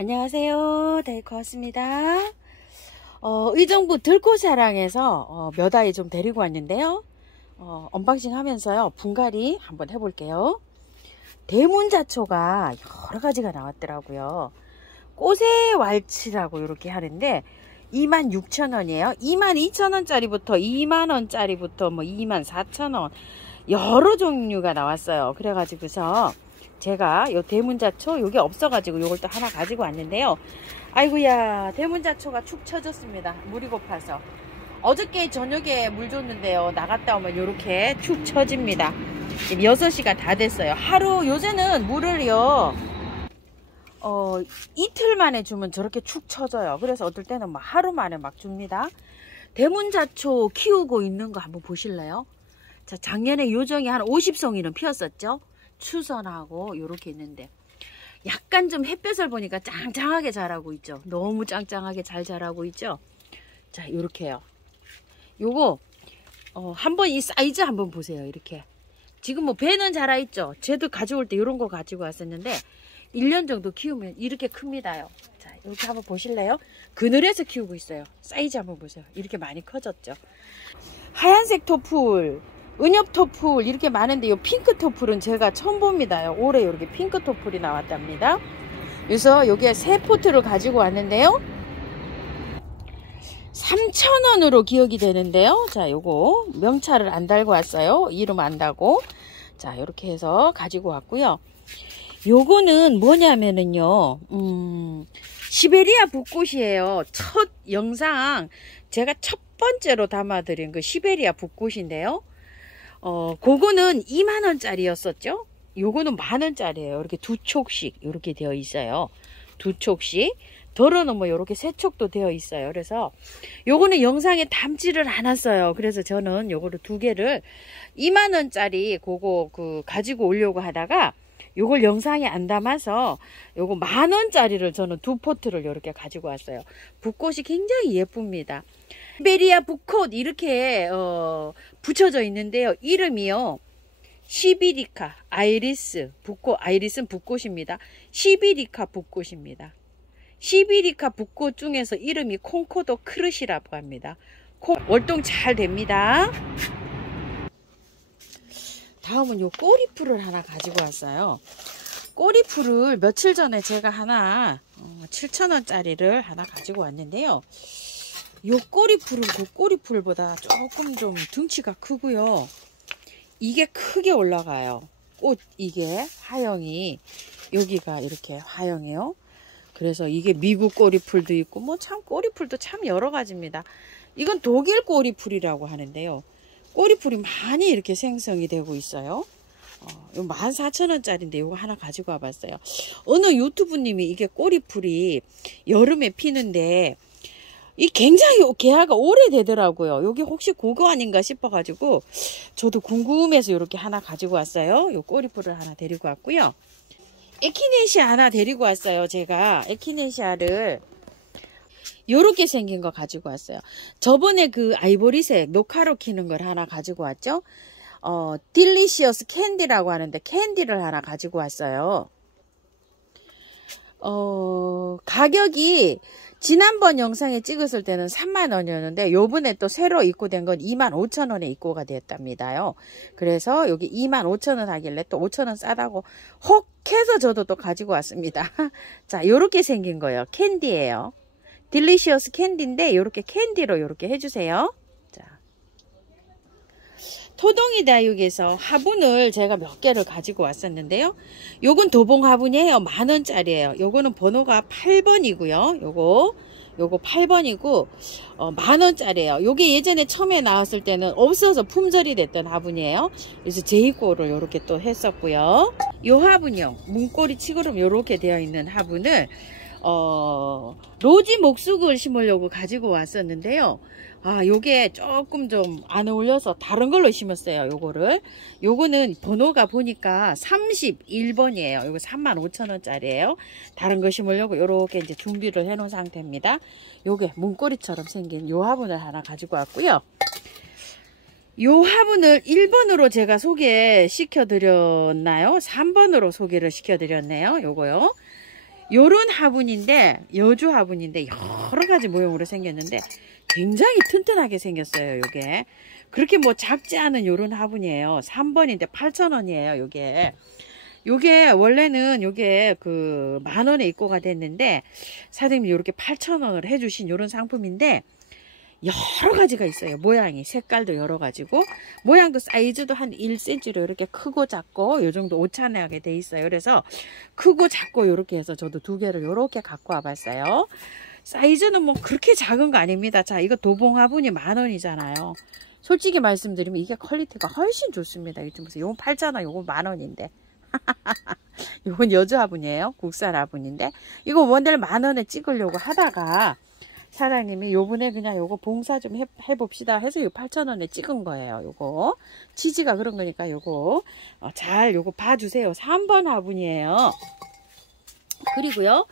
안녕하세요. 데이커였습니다. 의정부 들꽃사랑에서 몇 아이 좀 데리고 왔는데요. 언박싱 하면서요. 분갈이 한번 해볼게요. 대문자초가 여러 가지가 나왔더라고요. 꽃의 왈츠라고 이렇게 하는데 26,000원이에요. 22,000원짜리부터 2만원짜리부터 뭐 24,000원 여러 종류가 나왔어요. 그래가지고서 제가 요 대문자초 요게 없어가지고 요걸 또 하나 가지고 왔는데요. 아이고야, 대문자초가 축 처졌습니다. 물이 고파서. 어저께 저녁에 물 줬는데요. 나갔다 오면 요렇게 축 처집니다. 6시가 다 됐어요. 하루 요새는 물을요 이틀 만에 주면 저렇게 축 처져요. 그래서 어떨 때는 막 하루 만에 막 줍니다. 대문자초 키우고 있는 거 한번 보실래요? 자, 작년에 요정이 한 50송이는 피었었죠. 추선하고 요렇게 있는데 약간 좀 햇볕을 보니까 짱짱하게 자라고 있죠. 너무 짱짱하게 잘 자라고 있죠. 자, 요렇게요. 요거 한번 이 사이즈 한번 보세요. 이렇게 지금 뭐 배는 자라 있죠. 쟤도 가져올 때 요런 거 가지고 왔었는데 1년 정도 키우면 이렇게 큽니다요. 자, 이렇게 한번 보실래요? 그늘에서 키우고 있어요. 사이즈 한번 보세요. 이렇게 많이 커졌죠. 하얀색 토풀, 은엽 토풀 이렇게 많은데 요 핑크 토풀은 제가 처음 봅니다. 올해 이렇게 핑크 토풀이 나왔답니다. 그래서 여기에 새 포트를 가지고 왔는데요. 3,000원으로 기억이 되는데요. 자, 요거 명찰을 안 달고 왔어요. 이름 안 달고. 자, 이렇게 해서 가지고 왔고요. 요거는 뭐냐면은요, 시베리아 붓꽃이에요. 첫 영상 제가 첫 번째로 담아드린 그 시베리아 붓꽃인데요. 그거는 2만원짜리였었죠. 요거는 만원짜리예요. 이렇게 두 촉씩 이렇게 되어 있어요. 두 촉씩. 덜어는 뭐 이렇게 세 촉도 되어 있어요. 그래서 요거는 영상에 담지를 않았어요. 그래서 저는 요거를 두 개를 2만원짜리 그거 가지고 오려고 하다가 요걸 영상에 안 담아서 요거 만원짜리를 저는 두 포트를 이렇게 가지고 왔어요. 붓꽃이 굉장히 예쁩니다. 시베리아 붓꽃 이렇게 붙여져 있는데요. 이름이요, 시비리카 아이리스 붓꽃. 아이리스는 붓꽃입니다. 시비리카 붓꽃입니다. 시비리카 붓꽃 중에서 이름이 콩코도 크르시라고 합니다. 월동 잘 됩니다. 다음은 요 꼬리풀을 하나 가지고 왔어요. 꼬리풀을 며칠 전에 제가 하나 7,000원짜리를 하나 가지고 왔는데요. 요 꼬리풀은 그 꼬리풀보다 조금 좀 등치가 크고요. 이게 크게 올라가요. 꽃 이게 화형이 여기가 이렇게 화형이에요. 그래서 이게 미국 꼬리풀도 있고 뭐 참 꼬리풀도 참 여러 가지입니다. 이건 독일 꼬리풀이라고 하는데요. 꼬리풀이 많이 이렇게 생성이 되고 있어요. 14,000원짜리인데 이거 하나 가지고 와봤어요. 어느 유튜브님이 이게 꼬리풀이 여름에 피는데 이 굉장히 개화가 오래되더라고요. 여기 혹시 그거 아닌가 싶어가지고 저도 궁금해서 이렇게 하나 가지고 왔어요. 요 꼬리풀을 하나 데리고 왔고요. 에키네시아 하나 데리고 왔어요. 제가 에키네시아를 요렇게 생긴 거 가지고 왔어요. 저번에 그 아이보리색 녹화로 키는 걸 하나 가지고 왔죠. 딜리시어스 캔디라고 하는데 캔디를 하나 가지고 왔어요. 가격이 지난번 영상에 찍었을 때는 30,000원이었는데 요번에 또 새로 입고된 건 25,000원에 입고가 되었답니다요. 그래서 여기 25,000원 하길래 또 5,000원 싸다고 혹 해서 저도 또 가지고 왔습니다. 자, 요렇게 생긴 거예요. 캔디예요. 딜리시어스 캔디인데 요렇게 캔디로 요렇게 해주세요. 자, 토동이 다육에서 화분을 제가 몇 개를 가지고 왔었는데요. 요건 도봉 화분이에요. 만원짜리예요. 요거는 번호가 8번이고요. 요거 8번이고 만원짜리예요. 요게 예전에 처음에 나왔을 때는 없어서 품절이 됐던 화분이에요. 그래서 재입고를 요렇게 또 했었고요. 요 화분이요, 문고리 치구름 요렇게 되어 있는 화분을 로지 목숙을 심으려고 가지고 왔었는데요. 요게 조금 좀 안 어울려서 다른 걸로 심었어요. 요거는 번호가 보니까 31번이에요. 요거 35,000원짜리예요. 다른 거 심으려고 요렇게 이제 준비를 해 놓은 상태입니다. 요게 문고리처럼 생긴 요 화분을 하나 가지고 왔고요. 요 화분을 1번으로 제가 소개시켜 드렸나요? 3번으로 소개를 시켜 드렸네요. 요거요. 요런 화분인데, 여주 화분인데, 여러 가지 모형으로 생겼는데, 굉장히 튼튼하게 생겼어요, 요게. 그렇게 뭐 작지 않은 요런 화분이에요. 3번인데 8,000원이에요, 요게. 요게 원래는 요게 그 10,000원에 입고가 됐는데 사장님이 요렇게 8,000원을 해주신 요런 상품인데 여러 가지가 있어요. 모양이 색깔도 여러 가지고 모양도 사이즈도 한 1cm로 이렇게 크고 작고 요 정도 오차내하게 돼 있어요. 그래서 크고 작고 요렇게 해서 저도 두 개를 요렇게 갖고 와봤어요. 사이즈는 뭐 그렇게 작은 거 아닙니다. 자, 이거 도봉 화분이 10,000원이잖아요. 솔직히 말씀드리면 이게 퀄리티가 훨씬 좋습니다. 요즘 무슨 요건 8,000원, 요건 10,000원인데. 이건 여주 화분이에요. 국산 화분인데 이거 원래를 10,000원에 찍으려고 하다가 사장님이 요번에 그냥 요거 봉사 좀 해봅시다 해서 요 8,000원에 찍은 거예요. 요거 취지가 그런 거니까 요거 잘 요거 봐주세요. 3번 화분이에요. 그리고요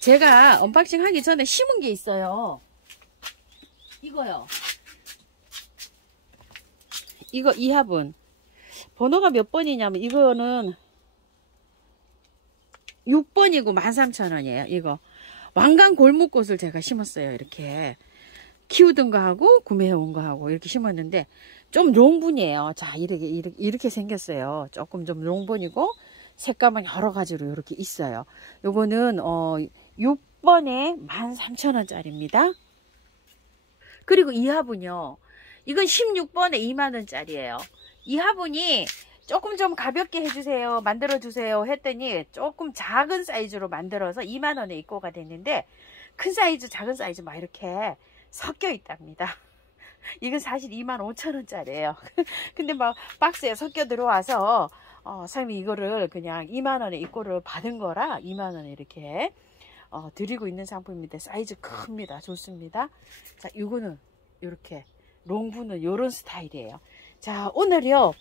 제가 언박싱 하기 전에 심은 게 있어요. 이거요. 이거 이 화분 번호가 몇 번이냐면 이거는 6번이고 13,000원이에요. 이거 왕관 골목꽃을 제가 심었어요. 이렇게 키우던 거 하고 구매해온 거 하고 이렇게 심었는데 좀 롱분이에요. 자, 이렇게 생겼어요. 조금 좀 롱분이고 색감은 여러 가지로 이렇게 있어요. 요거는 6번에 13,000원짜리입니다. 그리고 이 화분요. 이건 16번에 20,000원짜리예요. 이 화분이 조금 좀 가볍게 해주세요, 만들어주세요 했더니 조금 작은 사이즈로 만들어서 20,000원에 입고가 됐는데 큰 사이즈 작은 사이즈 막 이렇게 섞여 있답니다. 이건 사실 25,000원짜리예요 근데 막 박스에 섞여 들어와서 사장님이 이거를 그냥 20,000원에 입고를 받은 거라 20,000원에 이렇게 드리고 있는 상품인데 사이즈 큽니다. 좋습니다. 자, 이거는 이렇게 롱분은 요런 스타일이에요. 자, 오늘요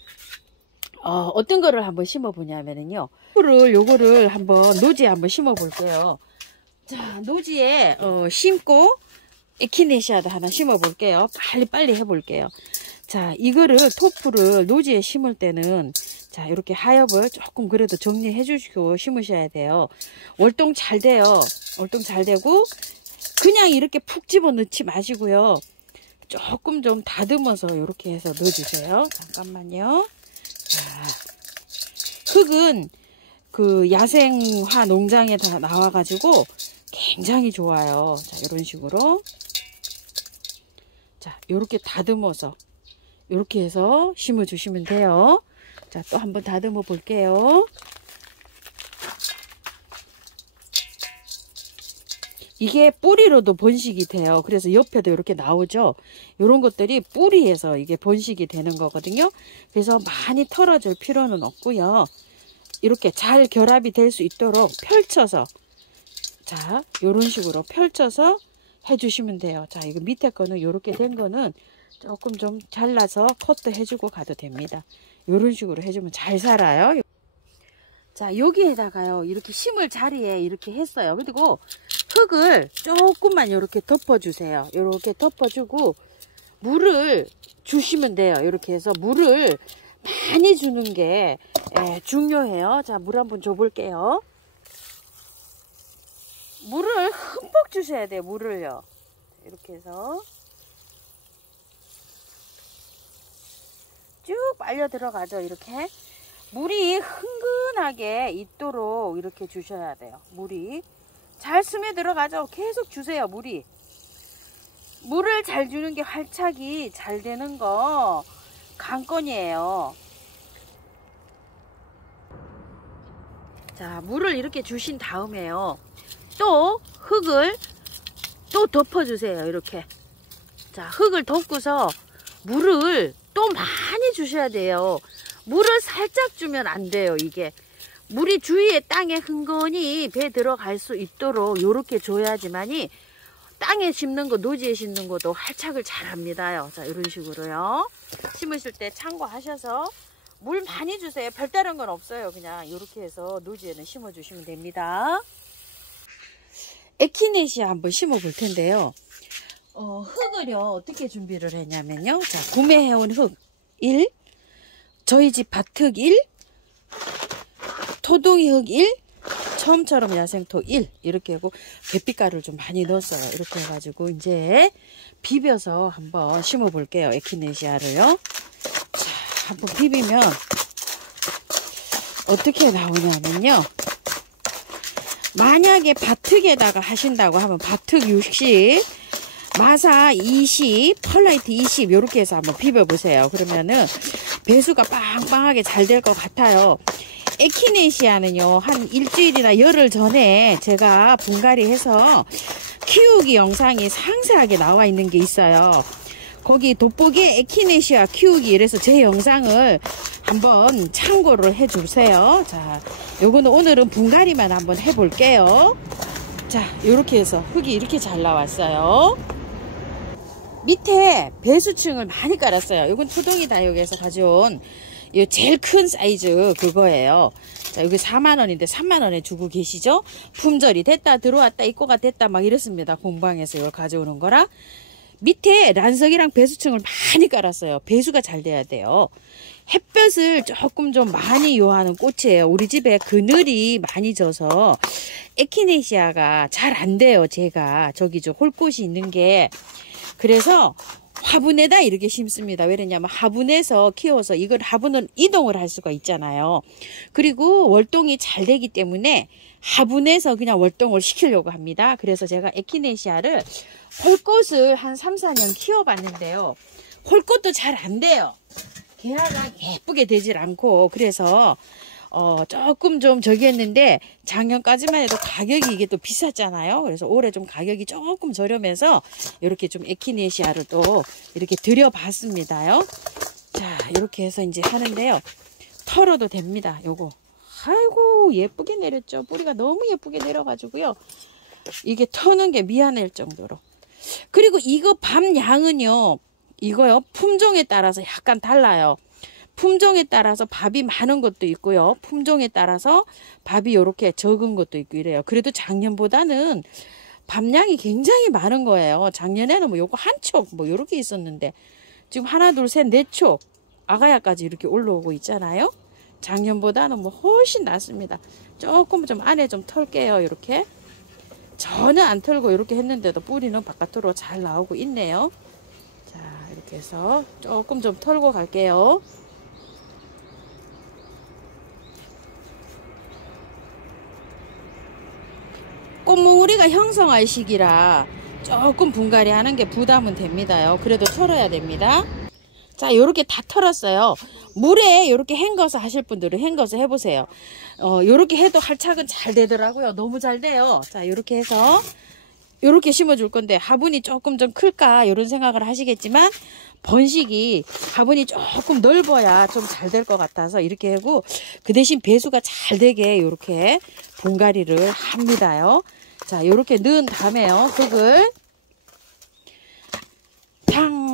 어떤 거를 한번 심어 보냐면요 요거를 한번 노지에 한번 심어 볼게요. 자, 노지에 심고 에키네시아도 하나 심어 볼게요. 빨리 해 볼게요. 자, 이거를 토프를 노지에 심을 때는 자, 이렇게 하엽을 조금 그래도 정리해 주시고 심으셔야 돼요. 월동 잘 돼요. 월동 잘 되고 그냥 이렇게 푹 집어 넣지 마시고요. 조금 좀 다듬어서 이렇게 해서 넣어주세요. 잠깐만요. 자, 흙은 그 야생화 농장에 다 나와가지고 굉장히 좋아요. 자, 이런 식으로. 자, 요렇게 다듬어서 요렇게 해서 심어 주시면 돼요. 자, 또 한번 다듬어 볼게요. 이게 뿌리로도 번식이 돼요. 그래서 옆에도 이렇게 나오죠. 이런 것들이 뿌리에서 이게 번식이 되는 거거든요. 그래서 많이 털어줄 필요는 없고요. 이렇게 잘 결합이 될 수 있도록 펼쳐서 자, 이런 식으로 펼쳐서 해주시면 돼요. 자, 이거 밑에 거는 이렇게 된 거는 조금 좀 잘라서 컷도 해주고 가도 됩니다. 이런 식으로 해주면 잘 살아요. 자, 여기에다가요 이렇게 심을 자리에 이렇게 했어요. 그리고 흙을 조금만 이렇게 덮어주세요. 이렇게 덮어주고 물을 주시면 돼요. 이렇게 해서 물을 많이 주는 게 중요해요. 자, 물 한번 줘볼게요. 물을 흠뻑 주셔야 돼요. 물을요. 이렇게 해서 쭉 빨려 들어가죠. 이렇게 물이 흥건하게 있도록 이렇게 주셔야 돼요. 물이 잘 스며 들어가죠. 계속 주세요. 물을 잘 주는 게 활착이 잘 되는 거 관건이에요. 자, 물을 이렇게 주신 다음에요 또 흙을 또 덮어주세요. 이렇게 자, 흙을 덮고서 물을 또 많이 주셔야 돼요. 물을 살짝 주면 안 돼요. 이게 물이 주위에 땅에 흥건히 배 들어갈 수 있도록 이렇게 줘야지만이 땅에 심는 거, 노지에 심는 것도 활착을 잘 합니다요. 자, 이런 식으로요. 심으실 때 참고하셔서 물 많이 주세요. 별다른 건 없어요. 그냥 이렇게 해서 노지에는 심어 주시면 됩니다. 에키네시아 한번 심어 볼 텐데요. 흙을요 어떻게 준비를 했냐면요. 자, 구매해온 흙 1, 저희 집 밭흙 1, 토동이 흙 1, 처음처럼 야생토 1 이렇게 하고 계피가루를 좀 많이 넣었어요. 이렇게 해가지고 이제 비벼서 한번 심어 볼게요. 에키네시아를요. 자, 한번 비비면 어떻게 나오냐면요. 만약에 바특에다가 하신다고 하면 바특 60, 마사 20, 펄라이트 20 이렇게 해서 한번 비벼보세요. 그러면은 배수가 빵빵하게 잘 될 것 같아요. 에키네시아는요, 한 일주일이나 열흘 전에 제가 분갈이 해서 키우기 영상이 상세하게 나와 있는 게 있어요. 거기 돋보기에 에키네시아 키우기 이래서 제 영상을 한번 참고를 해 주세요. 자, 요거는 오늘은 분갈이만 한번 해 볼게요. 자, 요렇게 해서 흙이 이렇게 잘 나왔어요. 밑에 배수층을 많이 깔았어요. 요건 토동이 다육에서 가져온 이 제일 큰 사이즈 그거예요. 자, 여기 4만원인데 3만원에 주고 계시죠? 품절이 됐다 들어왔다 입고가 됐다 막 이랬습니다. 공방에서 이걸 가져오는 거라. 밑에 란석이랑 배수층을 많이 깔았어요. 배수가 잘 돼야 돼요. 햇볕을 조금 좀 많이 요하는 꽃이에요. 우리 집에 그늘이 많이 져서 에키네시아가 잘 안 돼요. 제가 저기 저 홀꽃이 있는 게. 그래서 화분에다 이렇게 심습니다. 왜냐면 화분에서 키워서 이걸 화분은 이동을 할 수가 있잖아요. 그리고 월동이 잘 되기 때문에 화분에서 그냥 월동을 시키려고 합니다. 그래서 제가 에키네시아를 홀꽃을 한 3, 4년 키워봤는데요. 홀꽃도 잘 안 돼요. 개화가 예쁘게 되질 않고. 그래서 조금 좀 저기 했는데 작년까지만 해도 가격이 이게 또 비쌌잖아요. 그래서 올해 좀 가격이 조금 저렴해서 이렇게 좀 에키네시아를 또 이렇게 들여봤습니다요. 자, 이렇게 해서 이제 하는데요. 털어도 됩니다. 요거. 아이고 예쁘게 내렸죠. 뿌리가 너무 예쁘게 내려가지고요. 이게 터는 게 미안할 정도로. 그리고 이거 밤 양은요. 이거요. 품종에 따라서 약간 달라요. 품종에 따라서 밥이 많은 것도 있고요. 품종에 따라서 밥이 이렇게 적은 것도 있고 이래요. 그래도 작년보다는 밥량이 굉장히 많은 거예요. 작년에는 뭐 요거 한 촉 뭐 요렇게 있었는데 지금 하나 둘 셋 네 촉 아가야까지 이렇게 올라오고 있잖아요. 작년보다는 뭐 훨씬 낫습니다. 조금 좀 안에 좀 털게요. 이렇게 전혀 안 털고 이렇게 했는데도 뿌리는 바깥으로 잘 나오고 있네요. 자, 이렇게 해서 조금 좀 털고 갈게요. 꽃몽우리가 형성할 시기라 조금 분갈이 하는 게 부담은 됩니다요. 그래도 털어야 됩니다. 자, 요렇게 다 털었어요. 물에 요렇게 헹궈서 하실 분들은 헹궈서 해보세요. 요렇게 해도 활착은 잘 되더라고요. 너무 잘 돼요. 자, 요렇게 해서 요렇게 심어줄 건데 화분이 조금 좀 클까 이런 생각을 하시겠지만 번식이 화분이 조금 넓어야 좀 잘 될 것 같아서 이렇게 하고 그 대신 배수가 잘 되게 요렇게 분갈이를 합니다요. 자, 요렇게 넣은 다음에요. 흙을 탕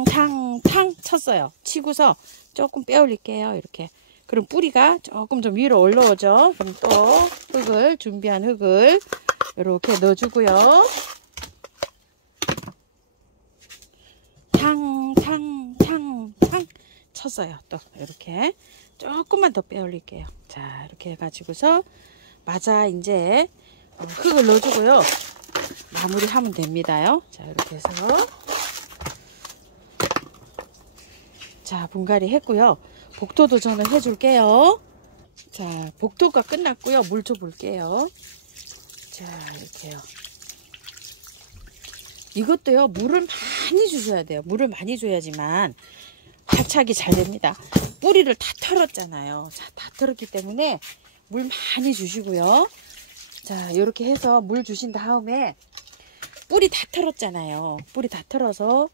쳤어요. 치고서 조금 빼올릴게요. 이렇게. 그럼 뿌리가 조금 좀 위로 올라오죠. 그럼 또 흙을 준비한 흙을 이렇게 넣어주고요. 탕 쳤어요. 또 이렇게 조금만 더 빼올릴게요. 자, 이렇게 해가지고서 맞아 이제 흙을 넣어주고요. 마무리하면 됩니다요. 자, 이렇게 해서 자, 분갈이 했고요. 복토도 저는 해줄게요. 자, 복토가 끝났고요. 물 줘볼게요. 자, 이렇게요. 이것도요, 물을 많이 주셔야 돼요. 물을 많이 줘야지만 활착이 잘 됩니다. 뿌리를 다 털었잖아요. 자, 다 털었기 때문에 물 많이 주시고요. 자, 이렇게 해서 물 주신 다음에 뿌리 다 털었잖아요. 뿌리 다 털어서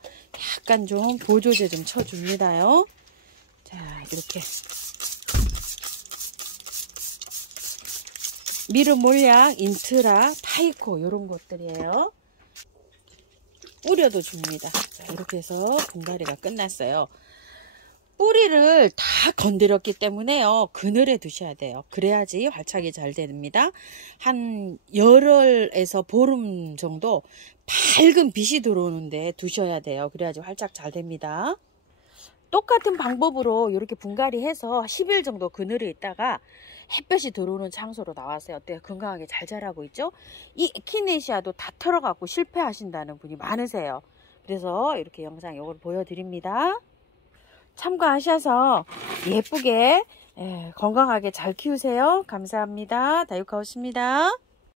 약간 좀 보조제 좀 쳐줍니다요. 자, 이렇게 미르몰약, 인트라, 파이코 이런 것들이에요. 뿌려도 줍니다. 자, 이렇게 해서 분갈이가 끝났어요. 뿌리를 다 건드렸기 때문에요. 그늘에 두셔야 돼요. 그래야지 활착이 잘 됩니다. 한 열흘에서 보름 정도 밝은 빛이 들어오는데 두셔야 돼요. 그래야지 활착 잘 됩니다. 똑같은 방법으로 이렇게 분갈이 해서 10일 정도 그늘에 있다가 햇볕이 들어오는 장소로 나왔어요. 어때요? 건강하게 잘 자라고 있죠? 이 에키네시아도 다 털어갖고 실패하신다는 분이 많으세요. 그래서 이렇게 영상 이걸 보여드립니다. 참고하셔서 예쁘게 건강하게 잘 키우세요. 감사합니다. 다육하우스입니다.